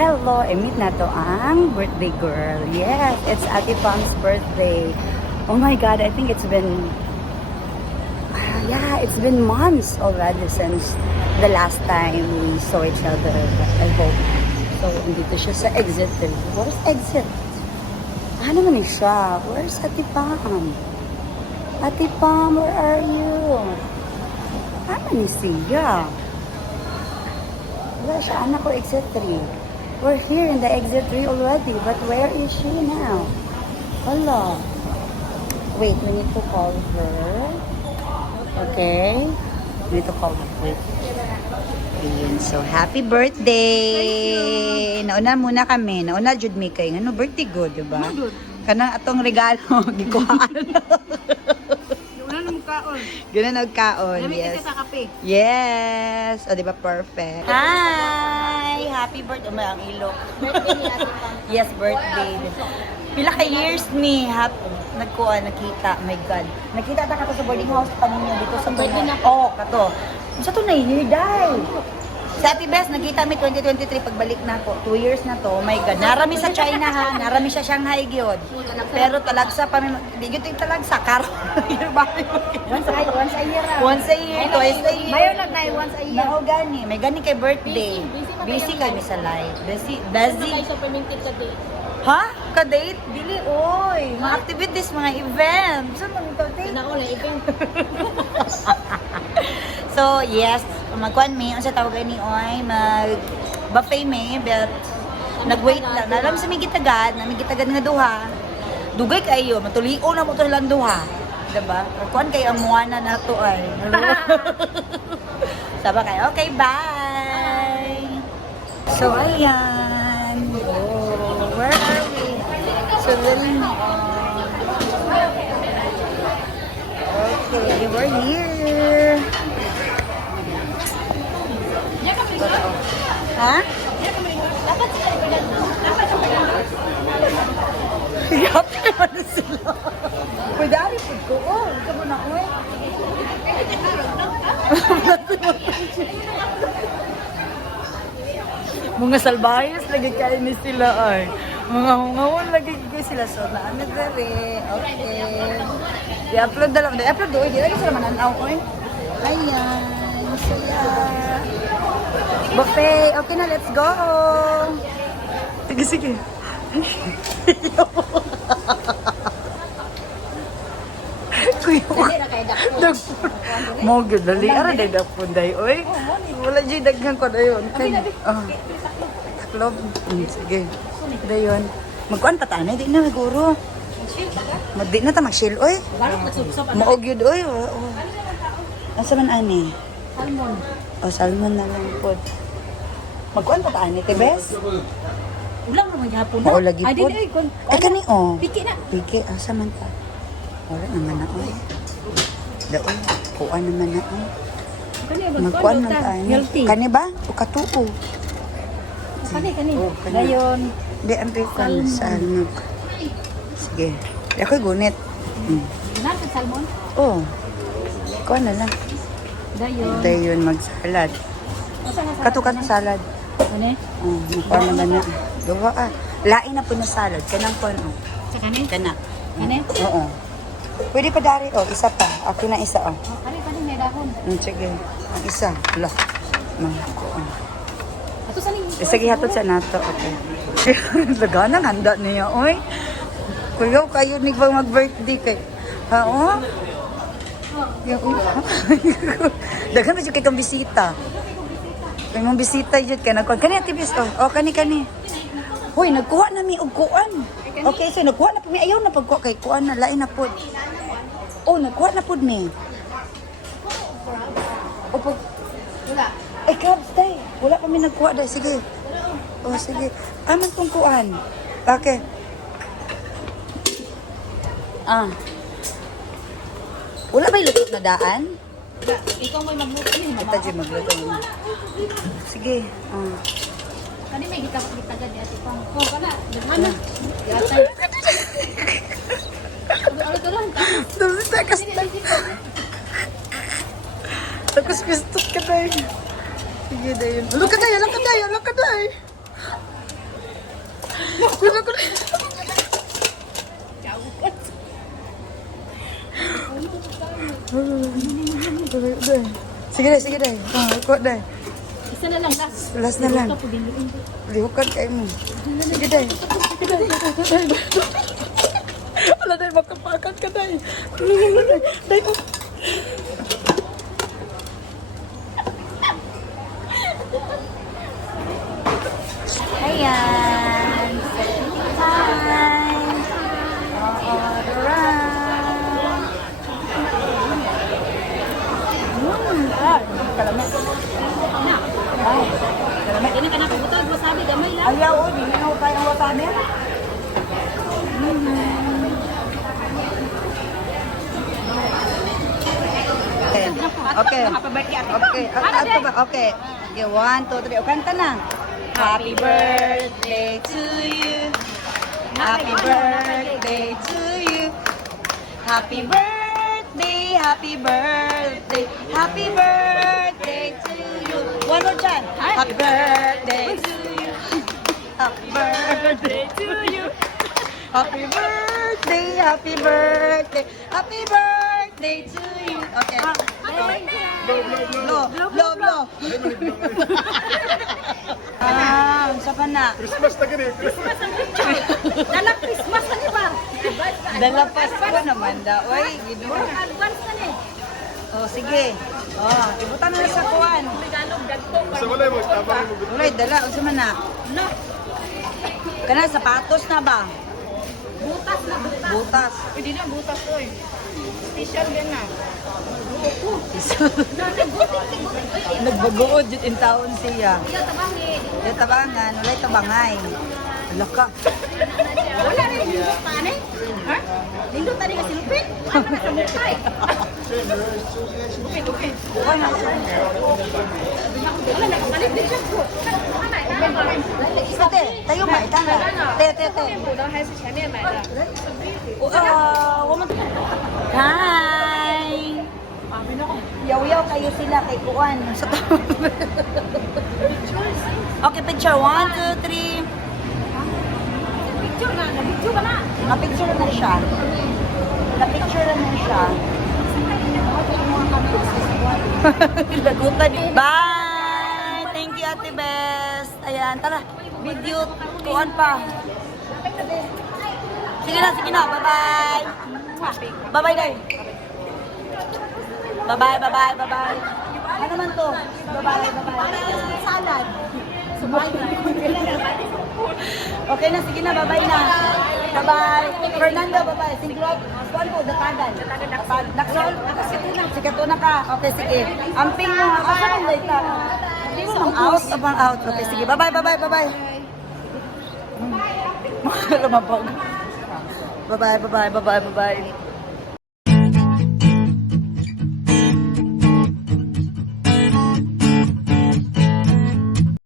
Hello, meet na to ang birthday girl. Yes, it's Ate Pam's birthday. Oh my God, I think it's been it's been months already since the last time we saw each other. I hope. So, dito siya sa exit. Where's exit? Ano naman siya? Where's Ate Pam? Ate Pam, where are you? Ano ni siya? Wala siya. Anak ko, exit 3. We're here in the exit 3 already, but where is she now? Hala. Wait, we need to call her. Okay. We need to call her. Wait. Ayun. So, happy birthday! Nauna muna kami. Nauna, jud mi kay. Ano, birthday good, diba? Kanang atong regalo. Gikuhaan. Ganun nagkaon. Yes. Yes. O, diba? Perfect. Hi! Happy birthday. May ang ilok. Birthday ni Ate Pam. Yes, birthday. Pila ka years ni nagkuha, nakita. My God. Nakita ta kato sa boarding house pa ninyo dito sa Birthday na. Oh, kato. Sa to na year day. Sa Ate Bes, nakita mi 2023 pagbalik na ko. 2 years na to. Oh my God. Narami sa China ha. Narami sa Shanghai gyud. Pero talagsa pa mi di gyud talagsa karo. Once a year. Once a year, twice a year. Mayo lang tayo once a year. Mao gani, may gani kay birthday. Busy kami sa life. Busy. Tayo sa permitted ka din. Ha? Ka-date? Dili, oy. Mga activities, mga events. Saan mga ka-date? Na all event. So, yes. Magkuhan mi. Ang sa tawagan ni Oy, mag-buffet mi. But, nag-wait lang. Alam sa may gitagad, na may gitagad nga duha. Dugay kayo. Matulio na mo ito lang duha. Diba? Magkuhan kayo ang muwana na ito ay. Saba kayo. Okay, bye! So, ayan. Oh, where are we? So, then, okay, we're here. Ha? Yapi naman na sila. Pwede ari po ko. Oh, ito mo na ko eh. Mga salbayas lagi kayo ni sila ay. Mga hungawon lagi kayo sila. So, naamid dali. Okay. I-upload na lang. I-upload doon. Di lagi sila mananaw ko eh. Ayan. Masaya. Buffet. Okay na, let's go. Sige, sige. Kuya ko. Dagpun. Mo gyud dali ara day dagpun day oy. Wala jay daghan ko dayon. Club. Sige. Dayon. Magkuan pa tanay di na siguro. Magdi na ta mag-chill oy. Maog gyud oy. Asa man ani? Salmon. O salmon na lang pod. Magkuan pa tanay te bes? Ulang naman yapon. Mao lagi Ay, pod. Ay kani oh. Piki na. Piki asa man ta? Wala naman na oy. Daoy, kuan naman na oy. Magkuan man ta. Healthy. Kani ba? O katuo. Kani. Oh, kani. Dayon. Di ang rikon salmon. Sige. Di ako'y gunit. Nasa salmon. Oh. Kuan na lang. Dayon. Dayon magsalad. Katukan salad. Ano? Oh, magkuan naman na. Duha ah. Lain na po na salad. Kanang kuan oh. Sa kani? Kana. Kani? Oo. Pwede pa dari oh. Isa pa. Ako na isa oh. Kani may dahon. Sige. Ang isa. Lah. Kuan. Ato sa ni. Sige, hatod sa nato. Okay. Laganang handa niya, oy. Kuya, kayo ni ba mag-birthday kay? Ha, oh? Daghan na dyan kay kang bisita. Kay mong bisita dyan ka nagkuhan. Kani, atibis, oh. Oh, kani. Hoy, nagkuha na mi og kuan. Okay, so nagkuha na po mi. Ayaw na pagkuha kay kuan na. Lain na po. Oh, nagkuha na po mi. O, pag... Ay, crabs, day. Wala pa mi nagkuha, day. Sige. Oh, sige. Aman pong kuan. Okay. Wala ba'y lutot na daan? Ikaw may magluto ni Ito dyan magluto. Sige. Kani may gitagad ni Ate Pam. Oh, kana. Daghan. Yatay. Ano to lang? Tapos pistot ka tayo. Sige, dayon. Alok ka tayo. Sige deh, sige deh. Kuat deh. Isa na lang, last. Last na lang. Ito po din yun. Lihukan kayo mo. Sige deh. Wala deh, makapakat ka deh. Deh. Ayan. Time. Orderan. Kalamet. Ay, kalamet. Ini ka na kabutag, wasabi, gamay lang. Ayaw, di na ako kayang wasabi. Okay. Okay. Okay. Ato ba? Okay. Okay, 1, 2, 3. O, kanta na. Happy birthday to you. Happy birthday to you. Happy birthday, happy birthday, happy birthday to you. One more time. Happy birthday to you. Happy birthday to you. Happy birthday, happy birthday, happy birthday to you. Okay. Blow, blow, blow. Ah, sa pa na. Christmas na gani. Dalang Christmas na ni ba? Dala Pasko naman da. Oy, ginuo. Advance na ni. Oh, sige. Oh, ibutan na sa kuwan. Regalo, dagto. Sa wala mo, tama mo. Ulay, dala. Unsa man na? No, Kana, sapatos na ba? butas na butas. Butas. Hindi na butas ko eh. T-shirt din na. Nagbagood yun in taon siya. Iya, tabangi. Yung tabangan, ulay tabangay. Wala ka. Wala rin yung tani. Ha? Lindo tani kasi lupit. Ano na sa mukay? Lupit, lupit. Okay na. Wala, nakapalit din siya po. Ate, tayo ba? Itana. Te. 补的还是前面买的？ Woman. Hi! Yaw-yaw kayo sila kay Kuan. Sa Okay, picture. 1, 2, 3. Picture na, na-picture ka na. Na-picture na siya. Na-picture na siya. Lagutan. Bye! Thank you, Ate Best. Ayan, tara. Video. Kuan pa. Sige na. Bye-bye. Bye-bye, day. Bye-bye. Ano man to? Bye-bye. Salad. Okay na, sige na. Bye-bye na. Bye-bye. Fernando, bye-bye. Singlot. Kuan po, datagan. Naksol. Sikatuna ka. Okay, sige. Amping mo. Asa mong data? Hindi mo mang out. Abang out. Okay, sige. Bye-bye. Lumabog. Bye-bye.